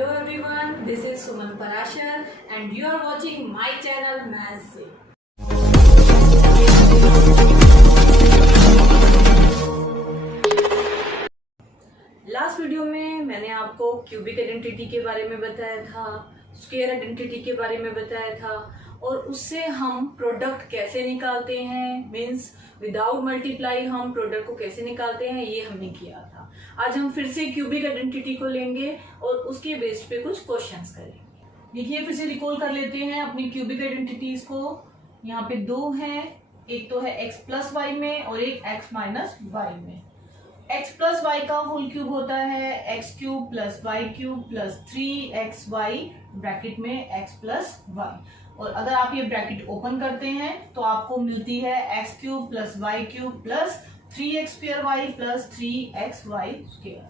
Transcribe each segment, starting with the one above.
Hello everyone, this is Suman Parashar and you are watching my channel Maths से। Last video में मैंने आपको cubic identity के बारे में बताया था, स्क्वायर आइडेंटिटी के बारे में बताया था और उससे हम प्रोडक्ट कैसे निकालते हैं, मीन्स विदाउट मल्टीप्लाई हम प्रोडक्ट को कैसे निकालते हैं, ये हमने किया था। आज हम फिर से क्यूबिक आइडेंटिटी को लेंगे और उसके बेस पे कुछ क्वेश्चंस करेंगे। देखिए फिर से रिकॉल कर लेते हैं अपनी क्यूबिक आइडेंटिटीज को। यहाँ पे दो हैं, एक तो है x प्लस वाई में और एक x माइनस वाई में। x प्लस वाई का होल क्यूब होता है x cube plus y cube plus 3xy bracket में x प्लस वाई। और अगर आप ये ब्रैकेट ओपन करते हैं तो आपको मिलती है x cube plus y cube plus 3x square y plus 3xy square.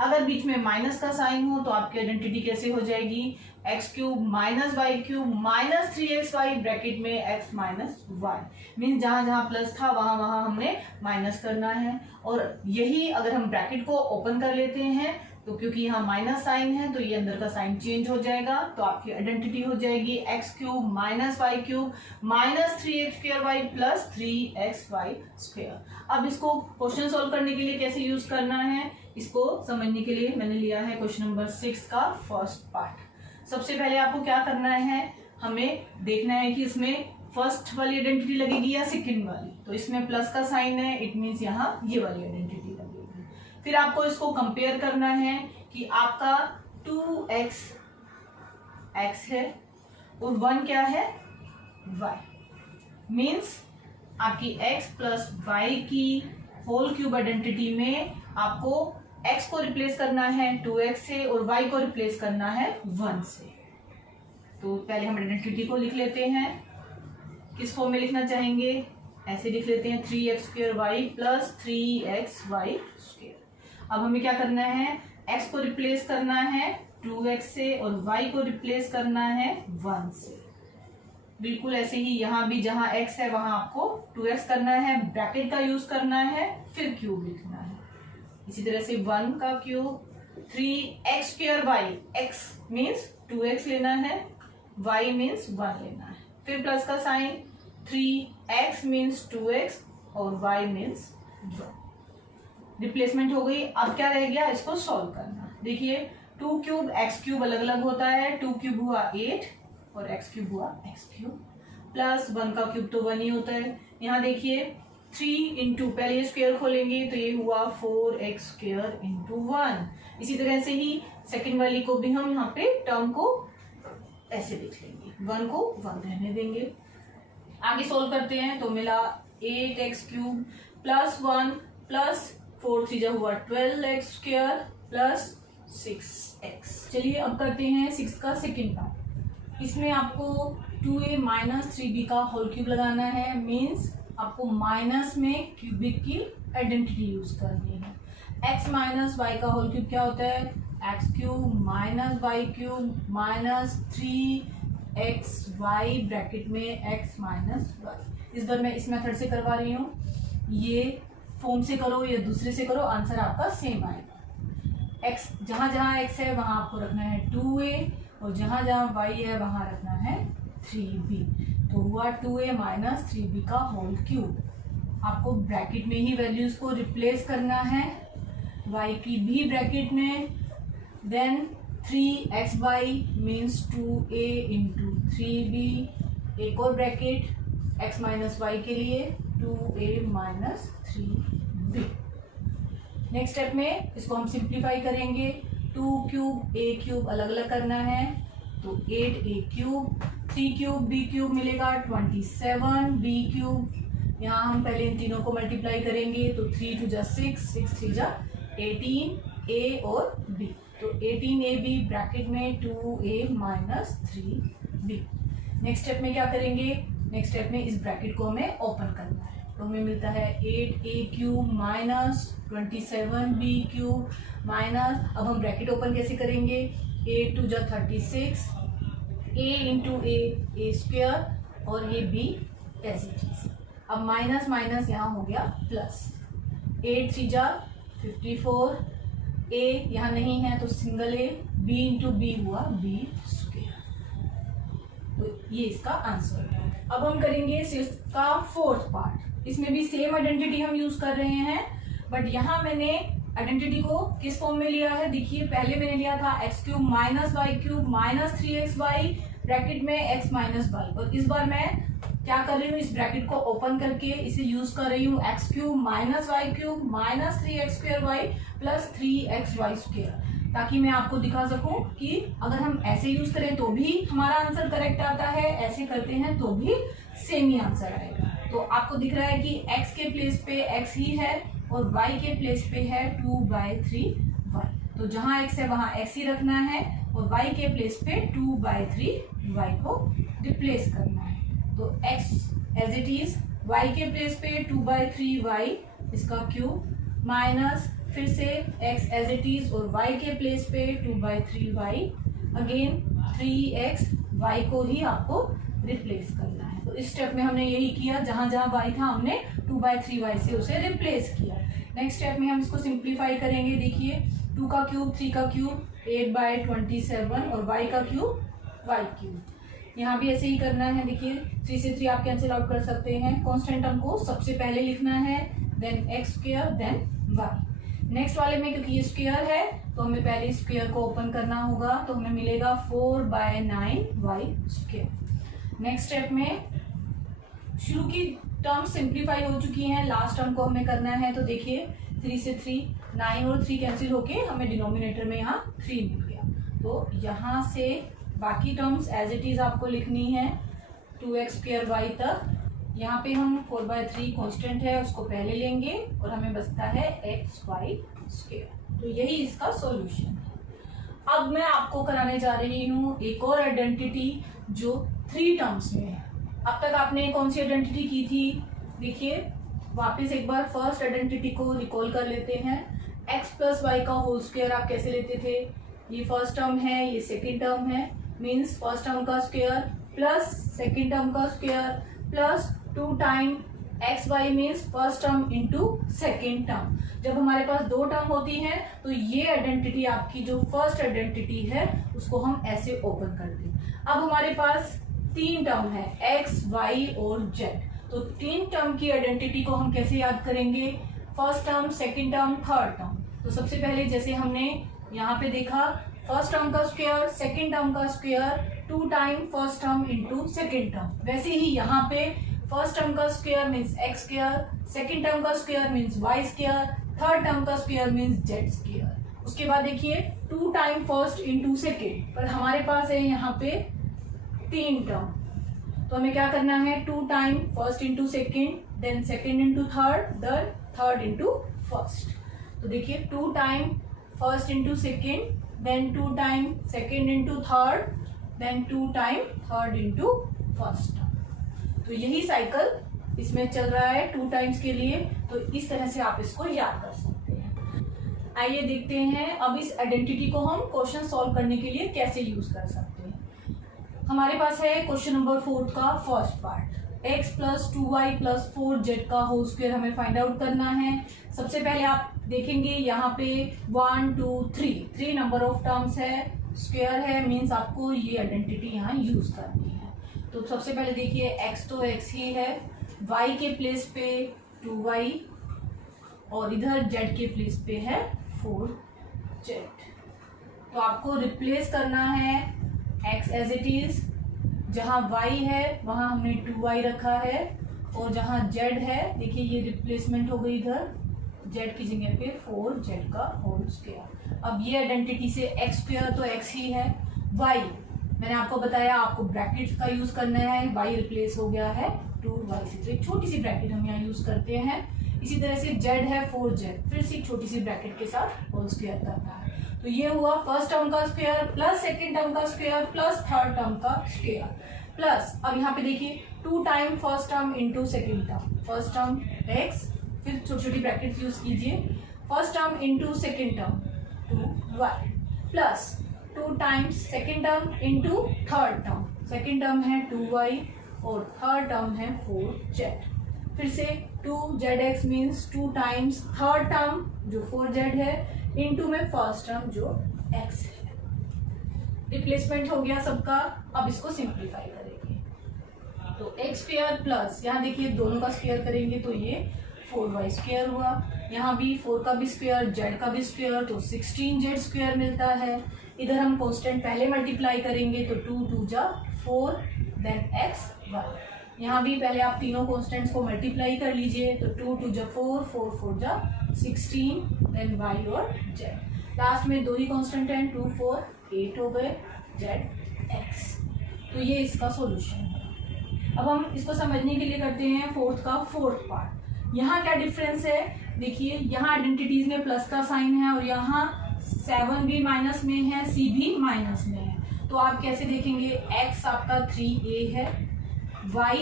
अगर बीच में माइनस का साइन हो तो आपकी आइडेंटिटी कैसे हो जाएगी, x cube minus y cube minus 3xy bracket में x माइनस वाई। मीन जहां जहां प्लस था वहां वहां हमने माइनस करना है। और यही अगर हम ब्रैकेट को ओपन कर लेते हैं तो क्योंकि यहाँ माइनस साइन है तो ये अंदर का साइन चेंज हो जाएगा, तो आपकी आइडेंटिटी हो जाएगी x cube minus y cube minus 3x square y plus 3xy square. अब इसको क्वेश्चन सॉल्व करने के लिए कैसे यूज करना है, इसको समझने के लिए मैंने लिया है क्वेश्चन नंबर 6 का फर्स्ट पार्ट। सबसे पहले आपको क्या करना है, हमें देखना है कि इसमें फर्स्ट वाली आइडेंटिटी लगेगी या सेकंड वाली। तो इसमें प्लस का साइन है, इट मीन्स यहाँ ये वाली आइडेंटिटी लगेगी। फिर आपको इसको कंपेयर करना है कि आपका 2x x है और 1 क्या है y। मीन्स आपकी x प्लस वाई की होल क्यूब आइडेंटिटी में आपको x को रिप्लेस करना है 2x से और y को रिप्लेस करना है 1 से। तो पहले हम आइडेंटिटी को लिख लेते हैं। किस फॉर्म में लिखना चाहेंगे, ऐसे लिख लेते हैं 3x square y plus 3xy square. अब हमें क्या करना है, x को रिप्लेस करना है 2x से और y को रिप्लेस करना है 1 से। बिल्कुल ऐसे ही यहाँ भी जहाँ x है वहां आपको 2x करना है, ब्रैकेट का यूज करना है, फिर क्यूब लिखना है। इसी तरह से 1 का cube 3x square y, x means 2x लेना है, y मीन्स 1 लेना है, फिर प्लस का साइन 3x मीन्स 2x और y मीन्स 1। रिप्लेसमेंट हो गई। अब क्या रह गया, इसको सॉल्व करना। देखिए 2 क्यूब x क्यूब अलग अलग होता है, 2 क्यूब हुआ 8 और x क्यूब हुआ x क्यूब प्लस 1 का क्यूब तो 1 ही होता है। यहाँ देखिए 3 इंटू, पहले ये स्क्वायर खोलेंगे तो ये हुआ 4x स्क्वायर इंटू 1। इसी तरह से ही सेकंड वाली को भी हम यहाँ पे टर्म को ऐसे लिख लेंगे, 1 को 1 रहने देंगे। आगे सोल्व करते हैं तो मिला 8x क्यूब प्लस 1 प्लस 4 3 हुआ 12x स्क्वायर प्लस 6x। चलिए अब करते हैं 6 का सेकेंड पार्ट। इसमें आपको 2a माइनस 3b का होल क्यूब लगाना है। मीन्स आपको माइनस में क्यूबिक की आइडेंटिटी यूज करनी है। x माइनस वाई का होल क्यूब क्या होता है, x cube minus y cube minus 3xy bracket में x माइनस वाई। इस बार मैं इस मेथड से करवा रही हूँ, ये फॉर्म से करो या दूसरे से करो, आंसर आपका सेम आएगा। x जहां जहां x है वहां आपको रखना है 2a और जहां जहां y है वहां रखना है 3b। तो हुआ 2a माइनस 3b का होल क्यूब। आपको ब्रैकेट में ही वैल्यूज को रिप्लेस करना है, y की भी ब्रैकेट में, then 3xy means 2a into 3b, एक और ब्रैकेट x माइनस वाई के लिए 2a minus 3b। Next step में इसको हम सिंप्लीफाई करेंगे। 2 क्यूब a क्यूब अलग अलग करना है तो 8a cube, 3 cube b cube मिलेगा 27b क्यूब। यहाँ हम पहले इन तीनों को मल्टीप्लाई करेंगे तो 3 2 जा 6, 6 3 जा 18a और b। तो 18ab ब्रैकेट में 2a minus 3b। Next step में क्या करेंगे, नेक्स्ट स्टेप में इस ब्रैकेट को हमें ओपन करना है तो हमें मिलता है 8a cube minus 27b cube minus, अब हम ब्रैकेट ओपन कैसे करेंगे, 8 2 जा 36, a इंटू a स्क्वायर और ये b ऐसी चीज। अब माइनस माइनस यहाँ हो गया प्लस, 8 3 जा 54, ए यहाँ नहीं है तो सिंगल ए b इंटू बी हुआ b स्क्वायर। तो ये इसका आंसर है। अब हम करेंगे इसका फोर्थ पार्ट। इसमें भी सेम आइडेंटिटी हम यूज कर रहे हैं, बट यहाँ मैंने आइडेंटिटी को किस फॉर्म में लिया है। देखिए, पहले मैंने लिया था x cube minus y cube minus 3xy bracket में x माइनस वाई, और इस बार मैं क्या कर रही हूँ, इस ब्रैकेट को ओपन करके इसे यूज कर रही हूँ x cube minus y cube minus 3x square y plus 3xy square, ताकि मैं आपको दिखा सकूं कि अगर हम ऐसे यूज करें तो भी हमारा आंसर करेक्ट आता है, ऐसे करते हैं तो भी सेम ही आंसर आएगा। तो आपको दिख रहा है कि x के प्लेस पे x ही है और y के प्लेस पे है 2/3y। तो जहां x है वहां x ही रखना है और y के प्लेस पे 2/3y को रिप्लेस करना है। तो x as it is, y के प्लेस पे 2/3y इसका क्यूब माइनस फिर से x एज इट इज और y के प्लेस पे 2/3y अगेन 3x, y को ही आपको रिप्लेस करना है। तो इस स्टेप में हमने यही किया, जहां जहां y था हमने 2/3y से उसे रिप्लेस किया। नेक्स्ट स्टेप में हम इसको सिंप्लीफाई करेंगे। देखिए, 2 का क्यूब 3 का क्यूब 8/27 और y का क्यूब y क्यूब। यहाँ भी ऐसे ही करना है। देखिए, 3 से 3 आप कैंसिल आउट कर सकते हैं। कांस्टेंट टर्म को सबसे पहले लिखना है, then x square then y. Next वाले में क्योंकि ये स्क्वायर है तो हमें पहले स्क्वायर को ओपन करना होगा, तो हमें मिलेगा 4/9y स्क्वायर। नेक्स्ट स्टेप में शुरू की टर्म सिंप्लीफाई हो चुकी हैं, लास्ट टर्म को हमें करना है। तो देखिए, 3 से 3 9 और 3 कैंसिल होके हमें डिनोमिनेटर में यहाँ 3 मिल गया। तो यहाँ से बाकी टर्म्स एज इट इज आपको लिखनी है 2x स्क्वायर वाई तक। यहाँ पे हम 4/3 कांस्टेंट है उसको पहले लेंगे और हमें बचता है xy स्क्वायर। तो यही इसका सॉल्यूशन है। अब मैं आपको कराने जा रही हूँ एक और आइडेंटिटी जो 3 टर्म्स में है। अब तक आपने कौन सी आइडेंटिटी की थी? देखिए, वापस एक बार फर्स्ट आइडेंटिटी को रिकॉल कर लेते हैं। x प्लस वाई का होल स्क्वायर आप कैसे लेते थे? ये फर्स्ट टर्म है, ये सेकेंड टर्म है, मीन्स फर्स्ट टर्म का स्क्वायर प्लस सेकेंड टर्म का square plus 2 time x y means first term into second term. जब हमारे पास 2 टर्म होती हैं तो ये आइडेंटिटी आपकी जो फर्स्ट आइडेंटिटी है उसको हम ऐसे ओपन करते हैं। अब हमारे पास 3 टर्म है, एक्स वाई और जेड। तो 3 टर्म की आइडेंटिटी को हम कैसे याद करेंगे? First term, second term, third term. तो सबसे पहले जैसे हमने यहाँ पे देखा, फर्स्ट टर्म का स्क्वायर सेकेंड टर्म का square 2 time first term into second term, वैसे ही यहाँ पे फर्स्ट टर्म का square means X square, second term का square means Y square, third term का स्क्वायर मीन्स जेड स्क्वायर। उसके बाद देखिए 2 टाइम फर्स्ट इंटू सेकेंड, पर हमारे पास है यहाँ पे 3 टर्म, तो हमें क्या करना है? 2 time first into second, then second into third, then third into first. तो देखिए 2 time first into second, then 2 time second into third, then 2 time third into first. तो यही साइकिल इसमें चल रहा है 2 टाइम्स के लिए। तो इस तरह से आप इसको याद कर सकते हैं। आइए देखते हैं अब इस आइडेंटिटी को हम क्वेश्चन सॉल्व करने के लिए कैसे यूज कर सकते हैं। हमारे पास है क्वेश्चन नंबर 4 का first part, x plus 2y plus 4z का होल स्क्वायर हमें फाइंड आउट करना है। सबसे पहले आप देखेंगे यहाँ पे 1 2 3 नंबर ऑफ टर्म्स है, स्क्वायर है, मीन्स आपको ये आइडेंटिटी यहाँ यूज करनी है। तो सबसे पहले देखिए, x तो x ही है, y के प्लेस पे 2y और इधर z के प्लेस पे है 4z। तो आपको रिप्लेस करना है x एज इट इज, जहाँ y है वहाँ हमने 2y रखा है और जहाँ z है देखिए ये रिप्लेसमेंट हो गई, इधर z की जगह पे 4z का होल स्क्वायर। अब ये आइडेंटिटी से x स्क्वायर तो x ही है, y मैंने आपको बताया आपको ब्रैकेट का यूज करना है, y रिप्लेस हो गया है 2y से, तो एक छोटी सी ब्रैकेट हम यहाँ यूज करते हैं। इसी तरह से z है 4z, फिर से एक छोटी सी ब्रैकेट के साथ होल स्क्वायर करना है। तो ये हुआ फर्स्ट टर्म का स्क्वायर प्लस सेकेंड टर्म का स्क्वायर प्लस थर्ड टर्म का स्क्वायर प्लस, अब यहाँ पे देखिए 2 time first term into second term, first term x, फिर छोटी छोटी ब्रैकेट यूज कीजिए, first term into second term 2y plus 2 times second term into third term, second term है 2y और थर्ड टर्म है 4z, फिर से 2zx means 2 times third term जो 4z है इंटू में फर्स्ट टर्म जो x है। रिप्लेसमेंट हो गया सबका। अब इसको सिंप्लीफाई करेंगे तो एक्स स्क्वायर प्लस, यहाँ देखिए दोनों का स्क्वायर करेंगे तो ये 4y स्क्वायर हुआ। यहाँ भी 4 का भी स्क्वायर, जेड का भी स्क्वायर, तो 16z स्क्वायर मिलता है। इधर हम कांस्टेंट पहले मल्टीप्लाई करेंगे तो 2 2 जा 4 देन x y। यहाँ भी पहले आप तीनों कांस्टेंट्स को मल्टीप्लाई कर लीजिए तो 2 2 जा 4 4 4 जा 16 देन y और z। लास्ट में दो ही कांस्टेंट हैं 2 4 8 हो गए z x। तो ये इसका सॉल्यूशन है। अब हम इसको समझने के लिए करते हैं फोर्थ का फोर्थ पार्ट। यहाँ क्या डिफरेंस है देखिए, यहाँ आइडेंटिटीज में प्लस का साइन है और यहाँ 7 भी माइनस में है, c भी माइनस में है। तो आप कैसे देखेंगे, x आपका 3a है, y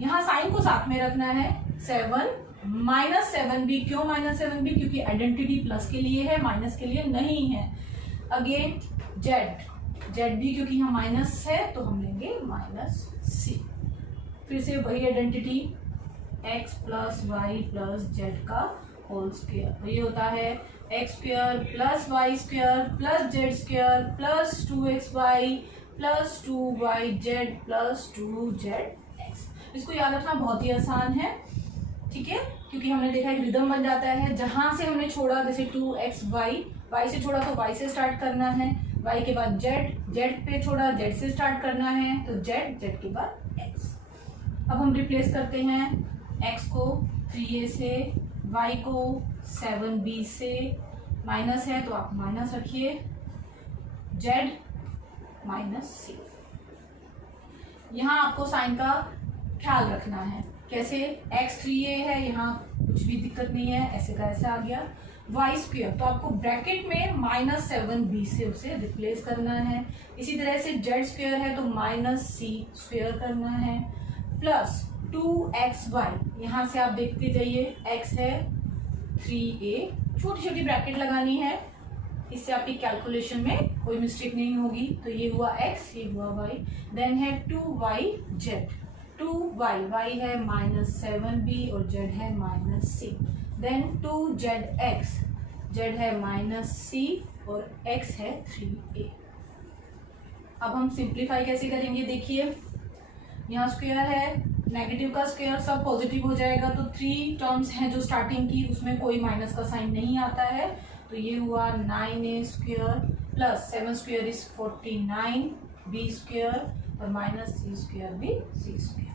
यहाँ साइन को साथ में रखना है 7 माइनस 7b। क्यों माइनस 7b? क्योंकि आइडेंटिटी प्लस के लिए है, माइनस के लिए नहीं है। अगेन z भी क्योंकि यहाँ माइनस है तो हम लेंगे माइनस c। फिर से वही identity x plus y plus z का होल स्क्वायर। ये होता है x square plus y square plus z square plus 2xy plus 2yz plus 2zx। इसको याद रखना बहुत ही आसान है, ठीक है, क्योंकि हमने देखा एक रिदम बन जाता है। जहां से हमने छोड़ा, जैसे 2xy, y से छोड़ा तो y से स्टार्ट करना है, y के बाद z पे छोड़ा z से स्टार्ट करना है तो z के बाद x। अब हम रिप्लेस करते हैं x को 3a से, y को 7b से, माइनस है तो आप माइनस रखिए, z माइनस c। यहाँ आपको साइन का ख्याल रखना है। कैसे, x 3a है, यहाँ कुछ भी दिक्कत नहीं है, ऐसे का ऐसा आ गया। y स्क्वायर तो आपको ब्रैकेट में माइनस 7b से उसे रिप्लेस करना है। इसी तरह से z स्क्वायर है तो माइनस c स्क्वायर करना है, प्लस 2xy, यहाँ से आप देखते जाइए, x है 3a, छोटी छोटी ब्रैकेट लगानी है, इससे आपकी कैलकुलेशन में कोई मिस्टेक नहीं होगी। तो ये हुआ x, ये हुआ y, देन है 2yz, 2y है माइनस 7b और z है minus c, then 2zx, z है माइनस c और x है 3a। अब हम सिंप्लीफाई कैसे करेंगे देखिए, यहाँ स्क्वायर है, नेगेटिव का स्क्वायर सब पॉजिटिव हो जाएगा, तो 3 टर्म्स हैं जो स्टार्टिंग की, उसमें कोई माइनस का साइन नहीं आता है। तो ये हुआ 9a square plus 7 square is 49b square और माइनस c स्क्वायर भी c स्क्वायर।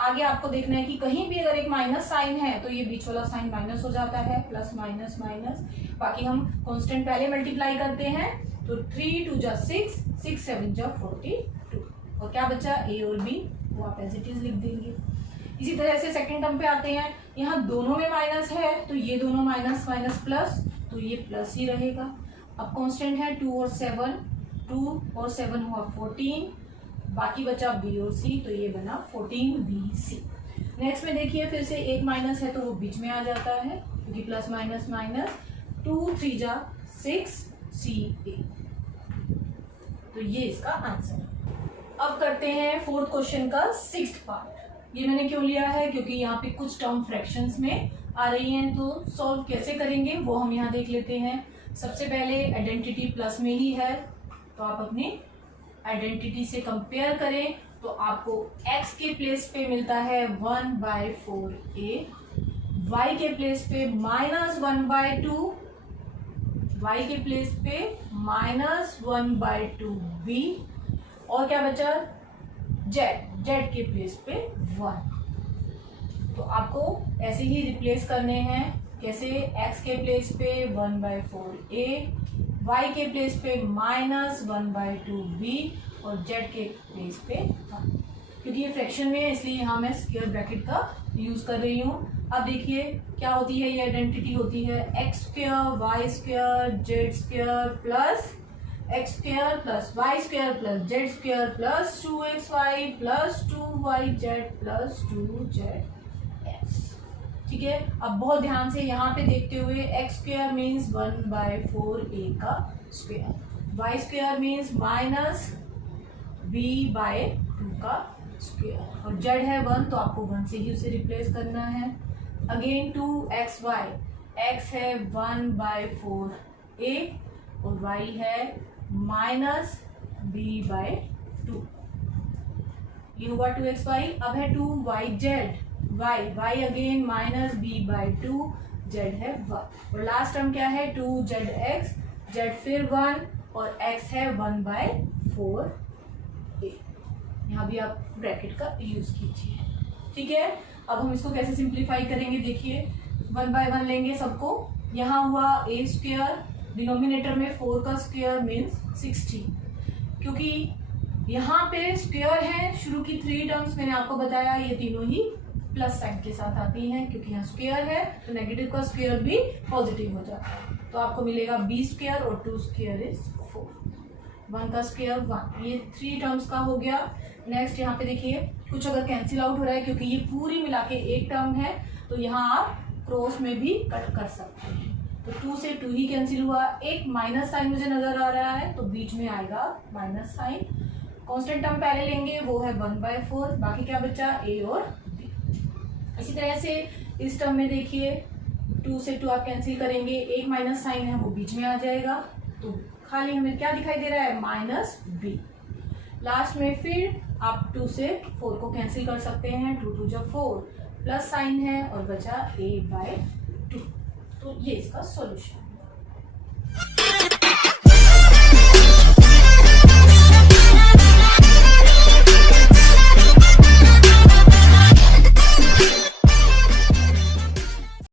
आगे आपको देखना है कि कहीं भी अगर एक माइनस साइन है तो ये बीच वाला साइन माइनस हो जाता है, प्लस माइनस माइनस। बाकी हम कांस्टेंट पहले मल्टीप्लाई करते हैं तो 3 2 जा 6, 6 7 जा 42, और क्या बचा a और b, वो आप एज इट इज लिख देंगे। इसी तरह से सेकंड टर्म पे आते हैं, यहाँ दोनों में माइनस है तो ये दोनों माइनस माइनस प्लस, तो ये प्लस ही रहेगा। अब कांस्टेंट है 2 और 7, 2 और 7 हुआ 14, बाकी बचा b और c, तो ये बना 14bc। नेक्स्ट में देखिए फिर से एक माइनस है तो वो बीच में आ जाता है, क्योंकि प्लस माइनस माइनस, 2 3 जा 6ca। तो ये इसका आंसर है। अब करते हैं फोर्थ क्वेश्चन का सिक्स्थ पार्ट। ये मैंने क्यों लिया है, क्योंकि यहाँ पे कुछ टर्म फ्रैक्शंस में आ रही हैं, तो सॉल्व कैसे करेंगे वो हम यहाँ देख लेते हैं। सबसे पहले आइडेंटिटी प्लस में ही है तो आप अपनी आइडेंटिटी से कंपेयर करें तो आपको x के प्लेस पे मिलता है 1/4a, y के प्लेस पे -1/2, y के प्लेस पे -1/2b, और क्या बचा, z के प्लेस पे 1। तो आपको ऐसे ही रिप्लेस करने हैं। कैसे, x के प्लेस पे 1/4a, y के प्लेस पे -1/2b और z के प्लेस पे 1। क्योंकि ये फ्रैक्शन में है इसलिए यहाँ मैं स्क्वायर ब्रैकेट का यूज कर रही हूँ। अब देखिए क्या होती है, ये आइडेंटिटी होती है x square y square z square plus x square plus y square plus z square plus 2xy plus 2yz plus 2zx। ठीक है, अब बहुत ध्यान से यहाँ पे देखते हुए, x स्क्वायर मीन्स 1/4a का square, y square means -b/2 का स्क्वायर, और z है 1 तो आपको 1 से ही उसे रिप्लेस करना है। अगेन 2xy, x है 1/4a और y है बी बाय 2, ये हुआ 2xy। अब है 2yz, y again minus b by 2, z है 1, और लास्ट टर्म क्या है 2zx, z फिर 1 और x है 1/4a। यहाँ भी आप ब्रैकेट का यूज कीजिए, ठीक है। अब हम इसको कैसे सिंप्लीफाई करेंगे, देखिए 1 बाय 1 लेंगे सबको। यहाँ हुआ a स्क्वायर, डिनोमिनेटर में 4 का स्क्वायर मीन्स 16, क्योंकि यहाँ पे स्क्वायर है, शुरू की 3 टर्म्स मैंने आपको बताया ये तीनों ही प्लस साइन के साथ आती हैं, क्योंकि यहाँ स्क्वायर है तो नेगेटिव का स्क्वायर भी पॉजिटिव हो जाता है। तो आपको मिलेगा b स्क्वायर और 2 स्क्वायर इज 4, 1 का स्क्वायर 1, ये 3 टर्म्स का हो गया। नेक्स्ट यहाँ पे देखिए कुछ अगर कैंसिल आउट हो रहा है, क्योंकि ये पूरी मिला के एक टर्म है, तो यहाँ आप क्रॉस में भी कट कर सकते हैं। तो 2 से 2 ही कैंसिल हुआ, एक माइनस साइन मुझे नजर आ रहा है तो बीच में आएगा माइनस साइन। कांस्टेंट टर्म पहले लेंगे, वो है 1/4, बाकी क्या बचा a और b। इसी तरह से इस टर्म में देखिए 2 से 2 आप कैंसिल करेंगे, एक माइनस साइन है वो बीच में आ जाएगा, तो खाली हमें क्या दिखाई दे रहा है माइनस b। लास्ट में फिर आप 2 से 4 को कैंसिल कर सकते हैं, 2 2 जब 4, प्लस साइन है और बचा a/2। तो ये इसका सॉल्यूशन।